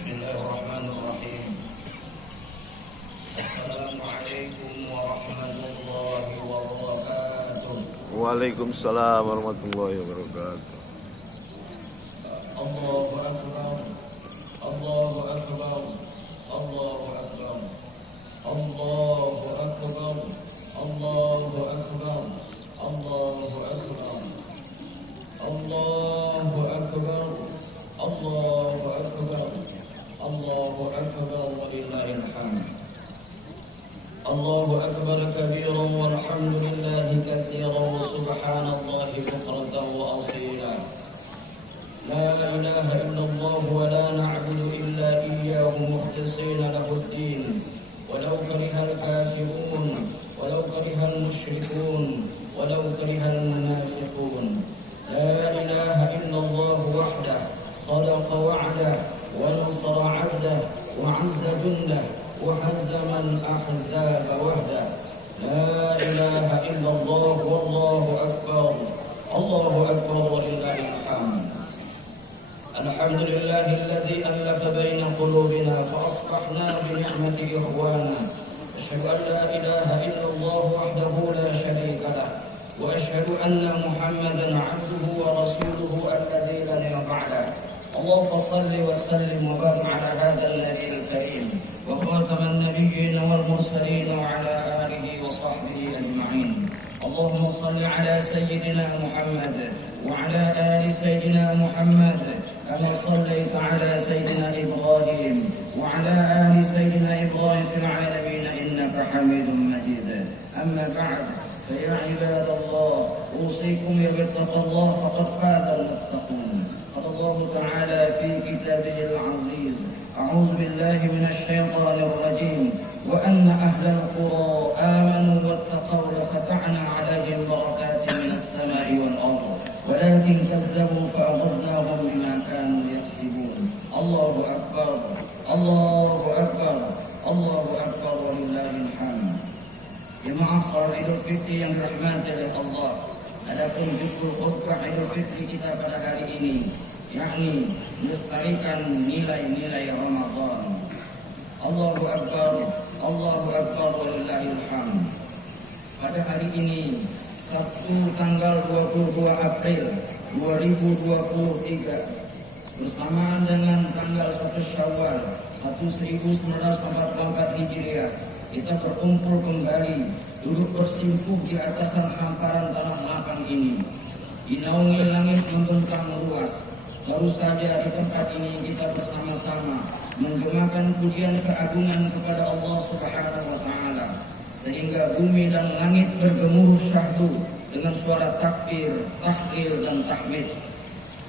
Bismillahirrahmanirrahim. Assalamualaikum warahmatullahi wabarakatuh. Waalaikumsalam warahmatullahi wabarakatuh. Allahu akbar. Allahu akbar. Allahu akbar. Allahu akbar. Allahu akbar. Allahu akbar. Allahu akbar. Allahu akbar. Allahu akbar walillahil hamd. Allahu akbar kabiran walhamdulillahi katsiran wa subhanallahi bukratan wa asila. La ilaha illallah wa la na'budu illa iyyahu mukhlishina lahud-din. Walau karihal kafirun, walau karihal musyrikun, walau karihal munafiqun. La ilaha illallah wahdah, sadaqa wa'dah, wa nasara 'abdah, wa 'azza jundah, wa hazama al-ahzab wahdah. La ilaha illallah wallahu akbar. Allahu akbar walillahil hamd. Alhamdulillahilladzi alafa baina qulubina fa asbahna bi ni'mati ikhwana. Asyhadu an la ilaha illallah wahdahu la syarika lah. Wa asyhadu anna Muhammadan 'abduhu wa rasuluhu alladzi la nabiyya ba'dah. Allahumma shalli wa sallim wa barik ala hadzal nabiyil karim wa khataman nabiyyin wal mursalin wa ala alihi wa sahbihi ajma'in. Allahumma shalli ala sayyidina Muhammad wa ala ali sayyidina Muhammad kama shallaita ala sayyidina Ibrahim wa ala ali sayyidina Ibrahim fil 'alamin innaka Hamidum Majid. Amma ba'd. فيا عباد الله أوصيكم بتقوى الله فقد فاز المتقون. قال الله تعالى في كتابه العزيز أعوذ بالله من الشيطان الرجيم وأن أهل القرى آمنوا واتقوا لفتحنا عليهم بركات من السماء والأرض ولكن كذبوا فأخذناهم بما كانوا يكسبون. الله أكبر. الله أكبر. الله أكبر ولله الحمد. Jemaah salat Idul Fitri yang dirahmati oleh Allah. Adapun judul khutbah Idul Fitri kita pada hari ini, yakni melestarikan nilai-nilai Ramadan. Allahu Akbar. Allahu Akbar walillahil hamd. Pada hari ini, Sabtu tanggal 22 April 2023, bersamaan dengan tanggal 1 Syawal 1444 Hijriah, kita berkumpul kembali, duduk bersimpuh di atasan hamparan tanah lapang ini. Dinaungi langit membentang luas. Baru saja di tempat ini kita bersama-sama menggemakan pujian keagungan kepada Allah Subhanahu wa taala, sehingga bumi dan langit bergemuruh syahdu dengan suara takbir, tahlil dan tahmid.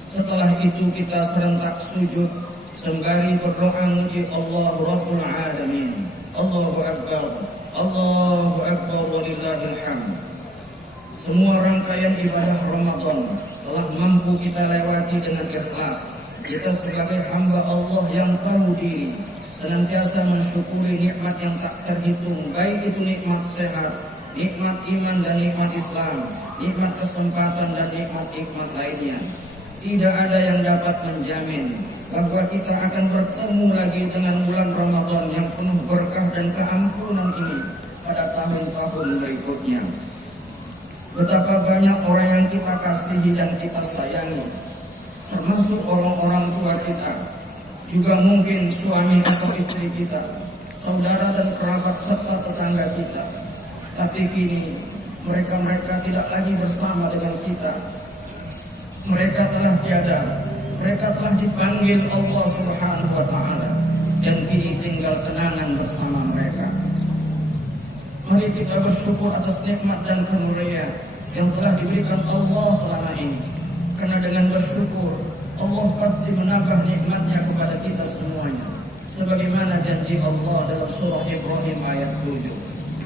Setelah itu kita serentak sujud sembari berdoa muji Allah Rabbul Alamin. Allahu Akbar. Allahu Akbar walillahil hamd. Semua rangkaian ibadah Ramadan telah mampu kita lewati dengan ikhlas. Kita sebagai hamba Allah yang tahu diri senantiasa mensyukuri nikmat yang tak terhitung, baik itu nikmat sehat, nikmat iman dan nikmat Islam, nikmat kesempatan dan nikmat-nikmat lainnya. Tidak ada yang dapat menjamin bahwa kita akan bertemu lagi dengan bulan Ramadan yang penuh berkah dan keampunan ini pada tahun-tahun berikutnya. Betapa banyak orang yang kita kasihi dan kita sayangi, termasuk orang-orang tua kita, juga mungkin suami atau istri kita, saudara dan kerabat serta tetangga kita. Tapi kini mereka tidak lagi bersama dengan kita. Mereka telah tiada. Mereka telah dipanggil Allah Subhanahu wa taala dan kini tinggal kenangan bersama mereka. Mari kita bersyukur atas nikmat dan karunia yang telah diberikan Allah selama ini. Karena dengan bersyukur Allah pasti menambah nikmatnya kepada kita semuanya. Sebagaimana janji Allah dalam surah Ibrahim ayat 7.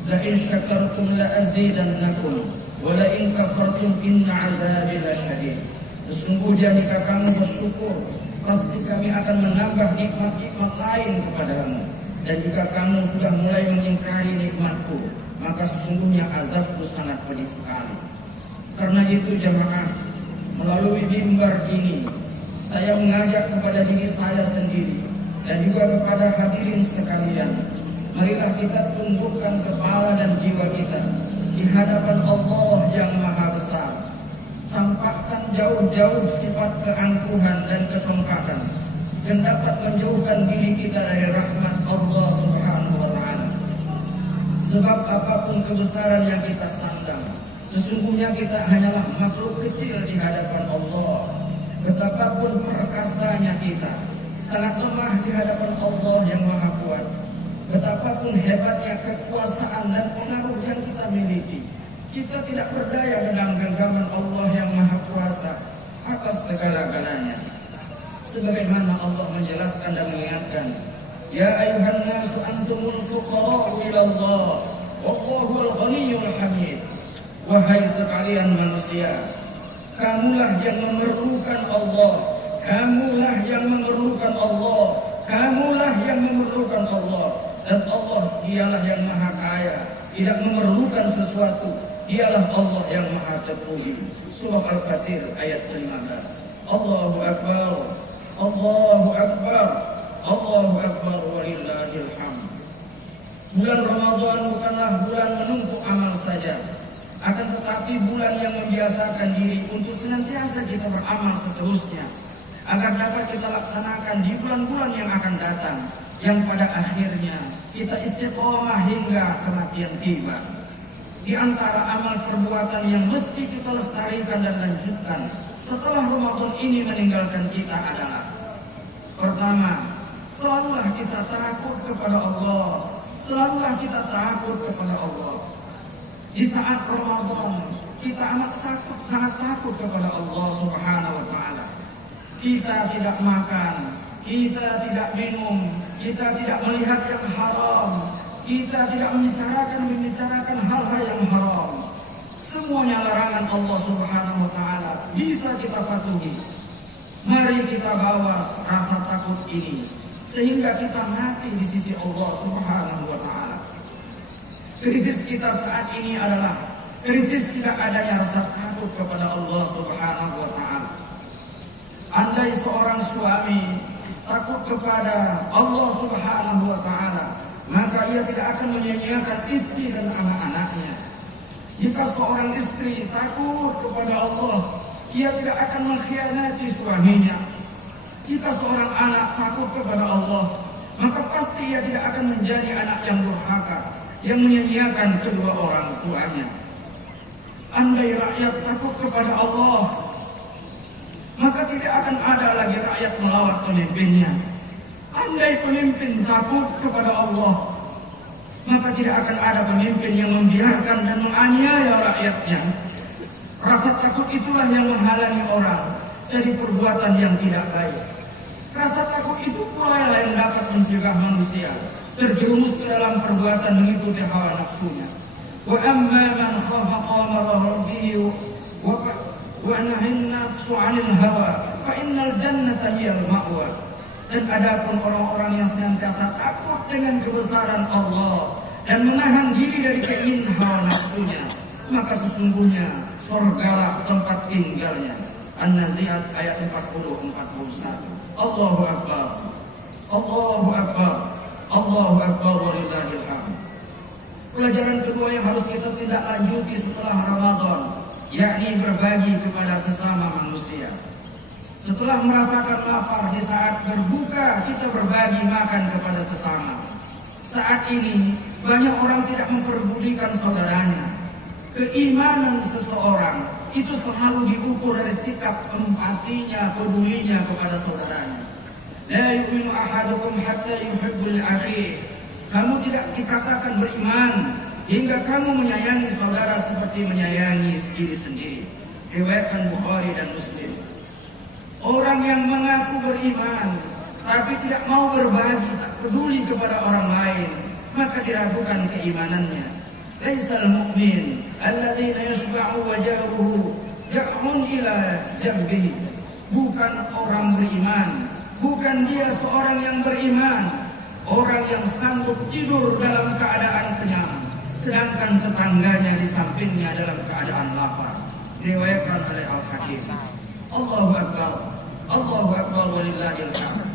La in syakartum la azidannakum wa la in kafartum inna 'adzabi lasyadid. Sesungguhnya jika kamu bersyukur, pasti kami akan menambah nikmat-nikmat lain kepadamu. Dan jika kamu sudah mulai mengingkari nikmatku, maka sesungguhnya azabku sangat pedih sekali. Karena itu jemaah, melalui mimbar ini, saya mengajak kepada diri saya sendiri dan juga kepada hadirin sekalian, marilah kita tundukkan kepala dan jiwa kita di hadapan Allah yang Maha Besar. Campakkan jauh-jauh sifat keangkuhan dan kecongkakan yang dapat menjauhkan diri kita dari rahmat Allah Subhanahu wa Ta'ala. Sebab apapun kebesaran yang kita sandang, sesungguhnya kita hanyalah makhluk kecil di hadapan Allah. Betapapun perkasanya kita, sangat lemah di hadapan Allah yang Maha Kuat. Betapapun hebatnya kekuasaan dan pengaruh yang kita miliki, kita tidak berdaya dalam genggaman Allah yang Maha Kuasa atas segala-galanya. Sebagaimana Allah menjelaskan dan mengingatkan, Ya ayuhan nasu antumul fuqara'u ila Allah, wallahu al-ghaniyyul hamid. Wahai sekalian manusia, kamulah yang memerlukan Allah, kamulah yang memerlukan Allah, kamulah yang memerlukan Allah. Dan Allah dialah yang Maha Kaya, tidak memerlukan sesuatu. Dialah Allah yang Maha Terpuji. Surah Al-Fatir ayat 15. Allahu Akbar, Allahu Akbar, Allahu Akbar, walillahil hamd. Bulan Ramadan bukanlah bulan menumpuk amal saja, akan tetapi bulan yang membiasakan diri untuk senantiasa kita beramal seterusnya, agar dapat kita laksanakan di bulan-bulan yang akan datang, yang pada akhirnya kita istiqomah hingga kematian tiba. Di antara amal perbuatan yang mesti kita lestarikan dan lanjutkan setelah Ramadan ini meninggalkan kita adalah: pertama, selalulah kita takut kepada Allah, selalulah kita takut kepada Allah. Di saat Ramadan kita sangat takut kepada Allah Subhanahu wa Ta'ala. Kita tidak makan, kita tidak minum, kita tidak melihat yang haram, kita tidak membicarakan hal-hal yang haram. Semuanya larangan Allah Subhanahu wa Ta'ala bisa kita patuhi. Mari kita bawa rasa takut ini sehingga kita mati di sisi Allah Subhanahu wa Ta'ala. Krisis kita saat ini adalah krisis tidak adanya rasa takut kepada Allah Subhanahu wa Ta'ala. Andai seorang suami takut kepada Allah Subhanahu wa Ta'ala, maka ia tidak akan menyia-nyiakan istri dan anak-anaknya. Jika seorang istri takut kepada Allah, ia tidak akan mengkhianati suaminya. Jika seorang anak takut kepada Allah, maka pasti ia tidak akan menjadi anak yang durhaka, yang menyia-nyiakan kedua orang tuanya. Andai rakyat takut kepada Allah, maka tidak akan ada lagi rakyat melawan pemimpinnya. Andai pemimpin takut kepada Allah, maka tidak akan ada pemimpin yang membiarkan dan menganiaya rakyatnya. Rasa takut itulah yang menghalangi orang dari perbuatan yang tidak baik. Rasa takut itu pula yang dapat mencegah manusia terjerumus ke dalam perbuatan mengikuti hawa nafsunya. Wa amma man khafa maqama rabbih wa nahan nafsu 'anil hawa fa innal jannata hiyal ma'wa. Dan adapun orang-orang yang senantiasa takut dengan kebesaran Allah dan menahan diri dari keinginan hawa nafsunya, maka sesungguhnya surgalah tempat tinggalnya. An-Nazi'at ayat 40-41. Allahu Akbar, Allahu Akbar, Allahu Akbar, walillahil hamd. Pelajaran kedua yang harus kita tindak lanjuti setelah Ramadan, yakni berbagi kepada sesama manusia. Setelah merasakan lapar di saat berbuka, kita berbagi makan kepada sesama. Saat ini banyak orang tidak memperdulikan saudaranya. Keimanan seseorang itu selalu diukur dari sikap empatinya, pedulinya kepada saudaranya. La yu'minu ahadukum hatta yuhibbul akhi. Kamu tidak dikatakan beriman hingga kamu menyayangi saudara seperti menyayangi diri sendiri. Riwayatkan Bukhari dan Muslim. Orang yang mengaku beriman tapi tidak mau berbagi, tak peduli kepada orang lain, maka diragukan keimanannya. Laisal mu'min alladzina yashba'u wajahuhu ya'un ila jambihi. Bukan orang beriman, bukan dia seorang yang beriman, orang yang sanggup tidur dalam keadaan kenyang, sedangkan tetangganya di sampingnya dalam keadaan lapar. Diriwayatkan oleh Al-Hakim. Allahu Akbar, Allahu Akbar, walillahil hamd.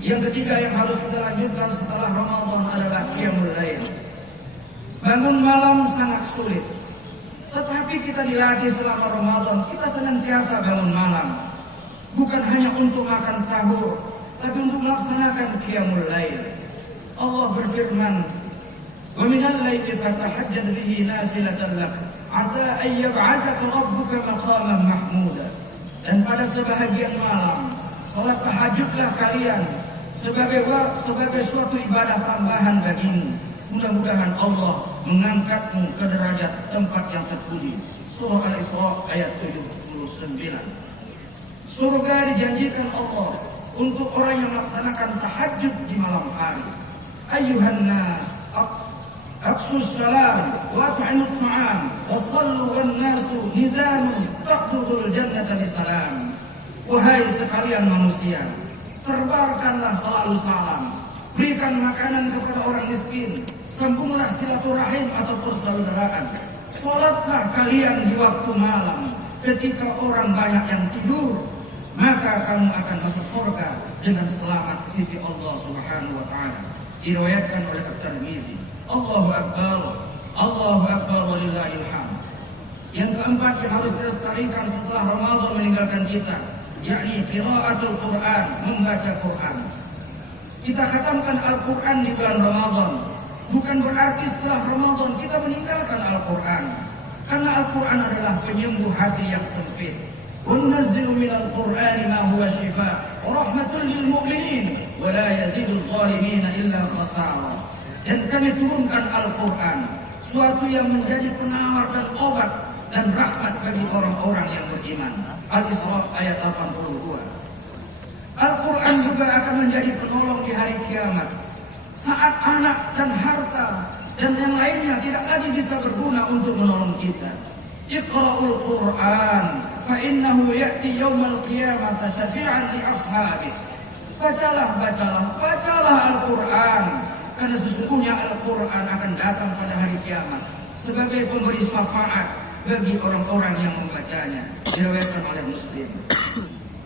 Yang ketiga yang harus kita lanjutkan setelah Ramadan adalah qiyamul lail. Bangun malam sangat sulit, tetapi kita dilatih selama Ramadan, kita senantiasa bangun malam. Bukan hanya untuk makan sahur, tapi untuk melaksanakan qiyamul lail. Allah berfirman, "Wa minal laili fatahajjad bihi nafilatan lak, 'asa an yab'atsaka rabbuka maqaman mahmuda." Dan pada sebahagian malam, salat tahajudlah kalian sebagai suatu ibadah tambahan bagimu. Mudah-mudahan Allah mengangkatmu ke derajat tempat yang terpuji. Surah Al-Isra ayat 79. Surga dijanjikan Allah untuk orang yang melaksanakan tahajud di malam hari. Ayyuhan nas, aqsus salam wa at'imut ta'am wa sallu wan nasu nidanu taqdul jannata bisalam. Wahai sekalian manusia, terbarkanlah selalu salam, berikan makanan kepada orang miskin, sambunglah silaturahim atau persaudaraan, salatlah kalian di waktu malam ketika orang banyak yang tidur, maka kamu akan masuk surga dengan selamat di sisi Allah Subhanahu wa taala. Diriwayatkan oleh At-Tirmidzi. Allahu Akbar, Allahu Akbar walillahil hamd. Yang keempat yang harus kita lestarikan setelah Ramadan meninggalkan kita, yakni qiraatul Quran, membaca Quran. Kita khatamkan Al-Quran di bulan Ramadan. Bukan berarti setelah Ramadan kita meninggalkan Al-Quran, karena Al-Quran adalah penyembuh hati yang sempit. وَنَزِّلُ مِنَ الْقُرْآنِ مَا هُوَ شِفَاءٌ وَرَحْمَةٌ لِلْمُؤْمِنِينَ وَلَا يَزِيدُ الظَّالِمِينَ إِلَّا خَسَارًا. Dan kami turunkan Al-Quran, suatu yang menjadi penawar dan obat dan rahmat bagi orang-orang yang beriman. Al-Isra ayat 82. Al-Quran juga akan menjadi penolong di hari kiamat, saat anak dan harta dan yang lainnya tidak lagi bisa berguna untuk menolong kita. Iqra'ul Quran fa innahu ya'ti yaumal qiyamati syafi'an li ashabihi. Bacalah Al-Quran, karena sesungguhnya Al-Quran akan datang pada hari kiamat sebagai pemberi syafaat bagi orang-orang yang membacanya. Diriwayatkan oleh Muslim.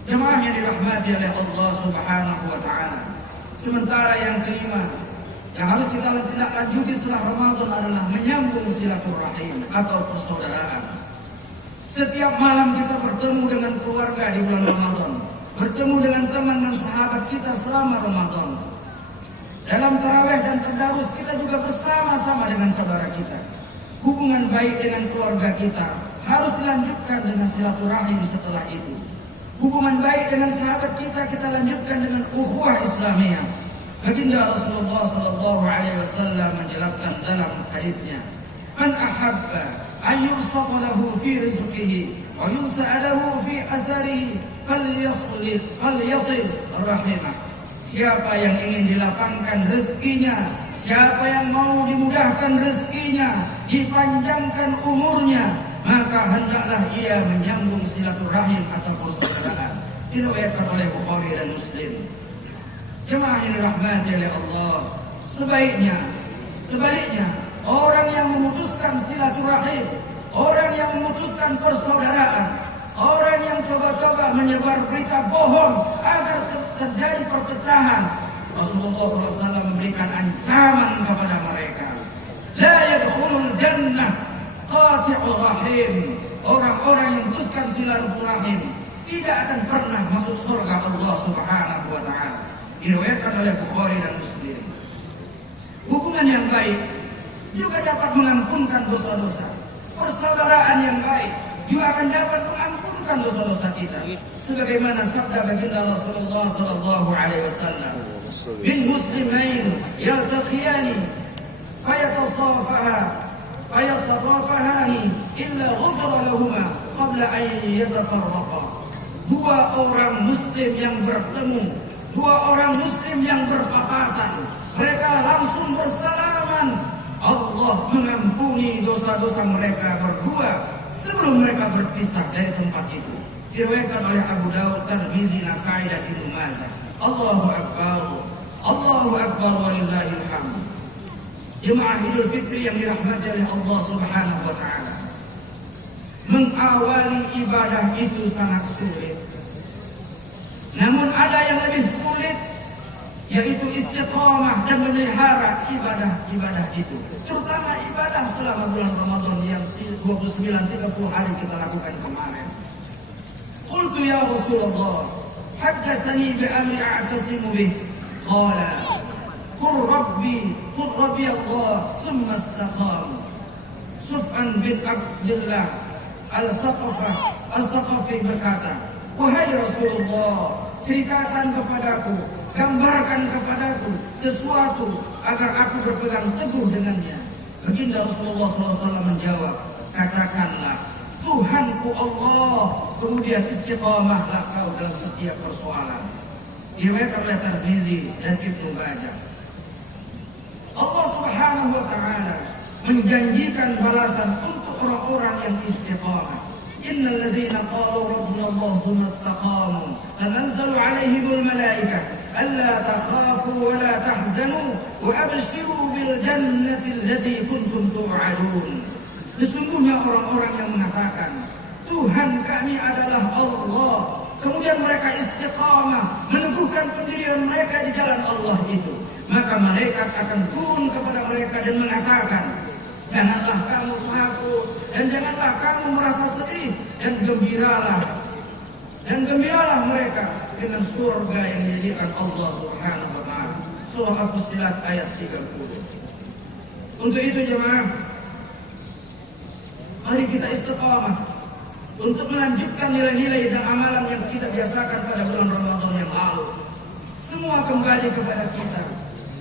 Jemaah yang dirahmati oleh Allah Subhanahu wa taala. Sementara yang kelima yang harus kita tindak lanjuti setelah Ramadan adalah menyambung silaturahim atau persaudaraan. Setiap malam kita bertemu dengan keluarga di bulan Ramadan, bertemu dengan teman dan sahabat kita selama Ramadan. Dalam tarawih dan tadarus kita juga bersama-sama dengan saudara kita. Hubungan baik dengan keluarga kita harus dilanjutkan dengan silaturahim setelah itu. Hubungan baik dengan sahabat kita lanjutkan dengan ukhuwah Islamiyah. Baginda Rasulullah sallallahu alaihi wasallam menjelaskan dalam hadisnya, "Man ahabba an yusfaqa lahu fi rizqihi wa yus'alahu fi atharihi falyasil rahimah." Siapa yang ingin dilapangkan rezekinya, siapa yang mau dimudahkan rezekinya, dipanjangkan umurnya, maka hendaklah ia menyambung silaturahim atau persaudaraan. Diriwayatkan oleh Bukhari dan Muslim. Jemaah yang dirahmati oleh Allah, sebaliknya orang yang memutuskan silaturahim, orang yang memutuskan persaudaraan, orang yang coba-coba menyebar berita bohong agar terjadi perpecahan, Rasulullah SAW memberikan ancaman kepada mereka. La yadkhulul jannah qati'ur rahim. Orang-orang yang memutuskan silaturahim tidak akan pernah masuk surga Allah Subhanahu wa taala. Diriwayatkan oleh Bukhari dan Muslim. Hubungan yang baik juga dapat mengampunkan dosa-dosa. Persaudaraan yang baik juga akan dapat mengampunkan dosa-dosa kita. Sebagaimana sabda baginda Rasulullah sallallahu alaihi wasallam, "Min muslimain yaltaqiyani fayatasafahani illa ghufira lahumā qabla an yatafarraqā." Dua orang muslim yang bertemu, dua orang muslim yang berpapasan, mereka langsung bersalaman. Allah mengampuni dosa-dosa mereka berdua sebelum mereka berpisah dari tempat itu. Diriwayatkan oleh Abu Dawud, Tirmidzi, Nasai dan Ibnu Majah. Allahu Akbar, Allahu Akbar walillahil hamd. Jemaah Idul Fitri yang dirahmati oleh Allah Subhanahu wa taala. Mengawali ibadah itu sangat sulit. Namun ada yang lebih sulit yaitu istiqamah dan memelihara ibadah-ibadah itu, terutama ibadah selama bulan Ramadan yang 29-30 hari kita lakukan kemarin. Qultu ya Rasulullah, haddatsani bi amri a'tasimu bih. Qala qul rabbi Allah thumma istaqam. Suf'an bin Abdullah Al-Thaqafi berkata, wahai Rasulullah, ceritakan kepadaku, gambarkan kepadaku sesuatu agar aku berpegang teguh dengannya. Baginda Rasulullah SAW menjawab, katakanlah Tuhanku Allah, kemudian istiqamahlah kau dalam setiap persoalan. Diriwayatkan oleh Tirmidzi dan Ibnu Majah. Allah Subhanahu wa taala menjanjikan balasan untuk orang-orang yang istiqamah. Innal ladzina qalu rabbuna Allah tsumma istaqamu tanazzalu 'alaihimul malaikah alla takhafu wa la tahzanu wa abshiru bil jannati allati kuntum tu'adun. Sesungguhnya orang-orang yang mengatakan Tuhan kami adalah Allah, kemudian mereka istiqamah meneguhkan pendirian mereka di jalan Allah itu, maka malaikat akan turun kepada mereka dan mengatakan, janganlah kamu takut dan janganlah kamu merasa sedih, dan gembiralah mereka dengan surga yang dijadikan Allah Subhanahu wa taala. Surah Al-Fussilat ayat 30. Untuk itu jemaah, mari kita istiqamah untuk melanjutkan nilai-nilai dan amalan yang kita biasakan pada bulan Ramadan yang lalu. Semua kembali kepada kita.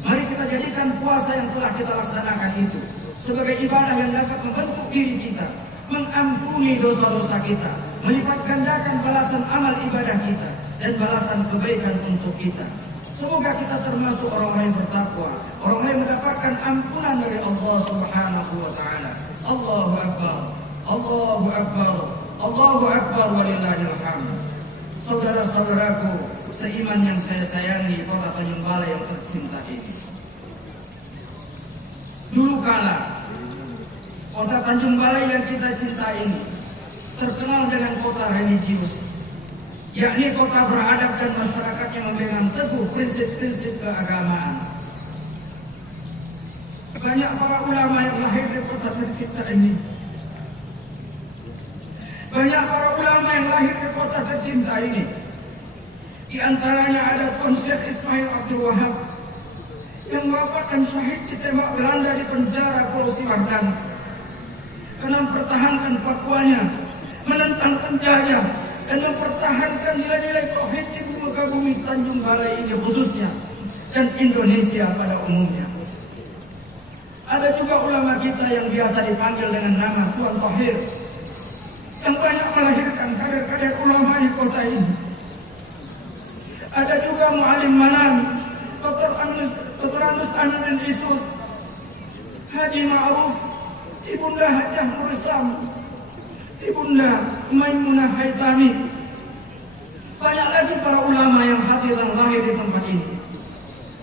Mari kita jadikan puasa yang telah kita laksanakan itu sebagai ibadah yang dapat membentuk diri kita, mengampuni dosa-dosa kita, melipat gandakan balasan amal ibadah kita, dan balasan kebaikan untuk kita. Semoga kita termasuk orang-orang yang bertakwa, orang-orang yang mendapatkan ampunan dari Allah Subhanahu wa taala. Allahu Akbar, Allahu Akbar, Allahu Akbar walillahil hamd. Saudara-saudaraku seiman yang saya sayangi, kota Tanjung Balai yang tercinta ini. Dulu kala kota Tanjung Balai yang kita cinta ini terkenal dengan kota religius, yakni kota beradab dan masyarakatnya memegang teguh prinsip-prinsip keagamaan. Banyak para ulama yang lahir di kota tercinta ini. Banyak para ulama yang lahir di kota tercinta ini. Di antaranya ada Tuan Syekh Ismail Abdul Wahab yang wafat dan syahid ditembak Belanda di penjara Pulau Siwardan karena mempertahankan fatwanya, menentang penjajah, dan mempertahankan nilai-nilai tauhid di muka bumi Tanjung Balai ini khususnya, dan Indonesia pada umumnya. Ada juga ulama kita yang biasa dipanggil dengan nama Tuan Tohir, yang banyak melahirkan kader-kader ulama di kota ini. Ada juga Mu'alim Manan, Dr. Anus Amin Isus, Haji Ma'ruf, Ibunda Hajah Nur Islam, Ibunda Maimunah Haitami. Banyak lagi para ulama yang hadir dan lahir di tempat ini.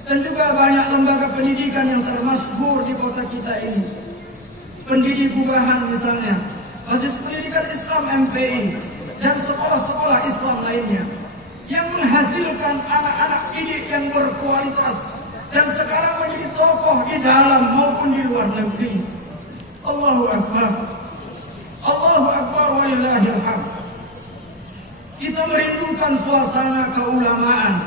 Dan juga banyak lembaga pendidikan yang termasyhur di kota kita ini. Pendidik Bugahan misalnya, Majelis Pendidikan Islam MPI, dan sekolah-sekolah Islam lainnya yang menghasilkan anak-anak didik yang berkualitas dan sekarang menjadi tokoh di dalam maupun di luar negeri. Allahu Akbar, Allahu Akbar walillahil hamd. Kita merindukan suasana keulamaan,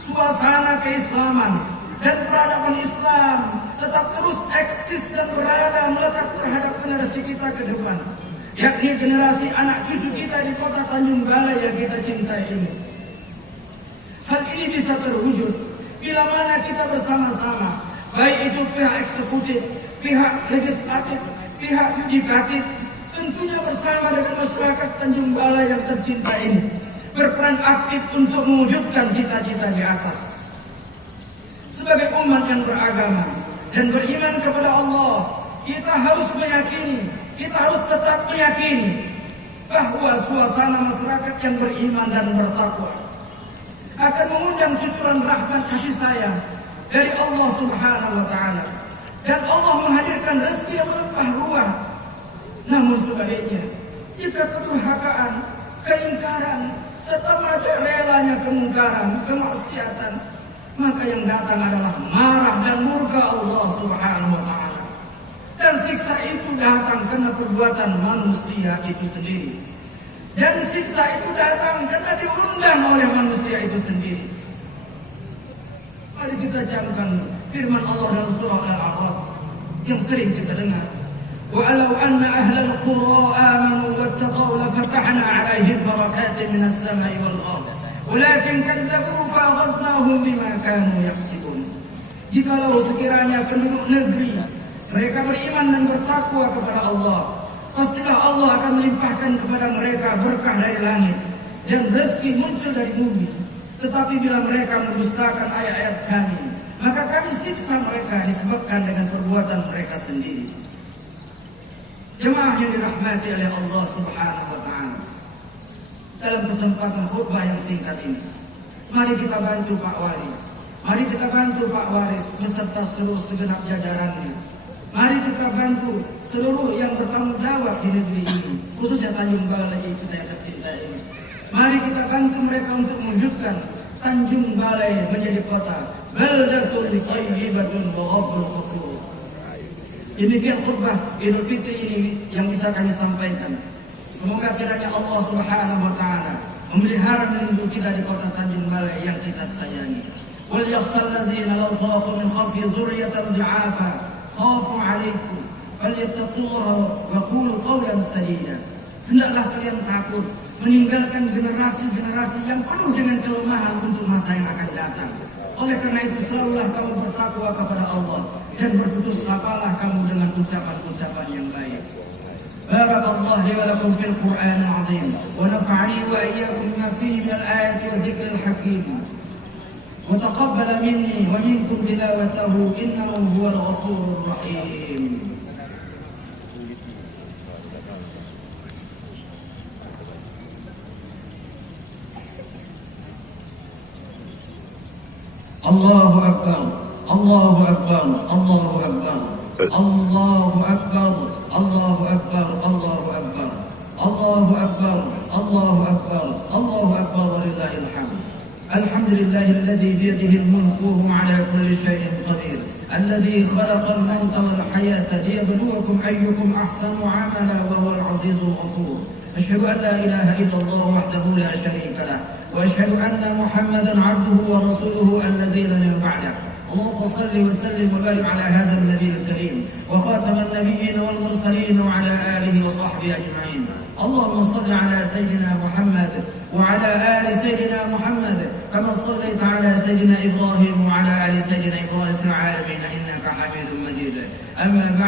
suasana keislaman, dan peradaban Islam tetap terus eksis dan berada melekat terhadap generasi kita ke depan, yakni generasi anak cucu kita di kota Tanjung Balai yang kita cintai ini. Hal ini bisa terwujud bila mana kita bersama-sama, baik itu pihak eksekutif, pihak legislatif, pihak yudikatif, tentunya bersama dengan masyarakat Tanjung Balai yang tercinta ini, berperan aktif untuk mewujudkan cita-cita di atas. Sebagai umat yang beragama dan beriman kepada Allah, kita harus meyakini, kita harus tetap meyakini bahwa suasana masyarakat yang beriman dan bertakwa akan mengundang cucuran rahmat kasih sayang dari Allah Subhanahu wa taala, dan Allah menghadirkan rezeki yang berlimpah ruah. Namun sebaliknya, jika kedurhakaan, keingkaran, serta relanya kemungkaran, kemaksiatan, maka yang datang adalah marah dan murka Allah Subhanahu wa Ta'ala. Dan siksa itu datang karena perbuatan manusia itu sendiri. Dan siksa itu datang karena diundang oleh manusia itu sendiri. Mari kita camkan firman Allah dalam surah Al-A'raf yang sering kita dengar. وَأَلَوْ أَنَّ أَهْلَ الْقُرَىٰ آمَنُوا وَاتَّقَوْا لَفَتَحْنَا عَلَيْهِمْ بَرَكَاتٍ مِنَ السَّمَاءِ وَالْأَرْضِ وَلَكِنْ كَذَّبُوا فَأَخَذْنَاهُمْ بِمَا كَانُوا يَكْسِبُونَ. Jikalau sekiranya penduduk negeri mereka beriman dan bertakwa kepada Allah, pastilah Allah akan melimpahkan kepada mereka berkah dari langit dan rezeki muncul dari bumi. Tetapi bila mereka mendustakan ayat-ayat Kami, maka Kami siksa mereka disebabkan dengan perbuatan mereka sendiri. Jemaah yang dirahmati oleh Allah Subhanahu wa Ta'ala, dalam kesempatan khutbah yang singkat ini, mari kita bantu Pak Wali, mari kita bantu Pak Waris beserta seluruh segenap jajarannya. Mari kita bantu seluruh yang bertanggung jawab di negeri ini, khususnya Tanjung Balai kita yang tercinta ini. Mari kita bantu mereka untuk mewujudkan Tanjung Balai menjadi kota baldatun thayyibatun wa rabbul ghafur. Demikian khutbah Idul Fitri ini yang bisa kami sampaikan. Semoga kiranya Allah Subhanahu wa Ta'ala memelihara melindungi kita di kota Tanjung Balai yang kita sayangi. Wal yakhshal ladzina law khalaqu min khalfi dzurriyyatan dha'afa khafu 'alaikum falyattaqullaha wa qulu qawlan sadida. Hendaklah kalian takut meninggalkan generasi-generasi yang penuh dengan kelemahan untuk masa yang akan datang. Oleh karena itu selalulah kamu bertakwa kepada Allah dan bertutur sapalah kamu dengan ucapan-ucapan yang baik. Barakallahu li wa lakum fil Qur'anil 'azim wa nafa'ani wa iyyakum bima fihi minal ayati wa dzikril hakim. Wa taqabbal minni wa minkum tilawatahu innahu huwal ghafurur rahim. Allahu Akbar, Allahu Akbar, Allahu Akbar, Allahu Akbar, Allahu Akbar, Allahu Akbar, Allahu Akbar, Allahu Akbar, Allahu Akbar walillahil hamd. Alhamdulillahilladzi biyadihi al-mulku wa 'ala kulli shay'in qadir. Alladzi khalaqa al-mauta wal hayata liyabluwakum ayyukum ahsanu 'amala wa huwal 'azizul ghafur. Asyhadu an la ilaha illallah wahdahu la syarika lah. وأشهد أن محمدا عبده ورسوله الذي لا نبي بعده. اللهم صل وسلم وبارك على هذا النبي الكريم وخاتم النبيين والمرسلين وعلى آله وصحبه أجمعين. اللهم صل على سيدنا محمد وعلى آل سيدنا محمد كما صليت على سيدنا إبراهيم وعلى آل سيدنا إبراهيم في العالمين إنك حميد مجيد. أما بعد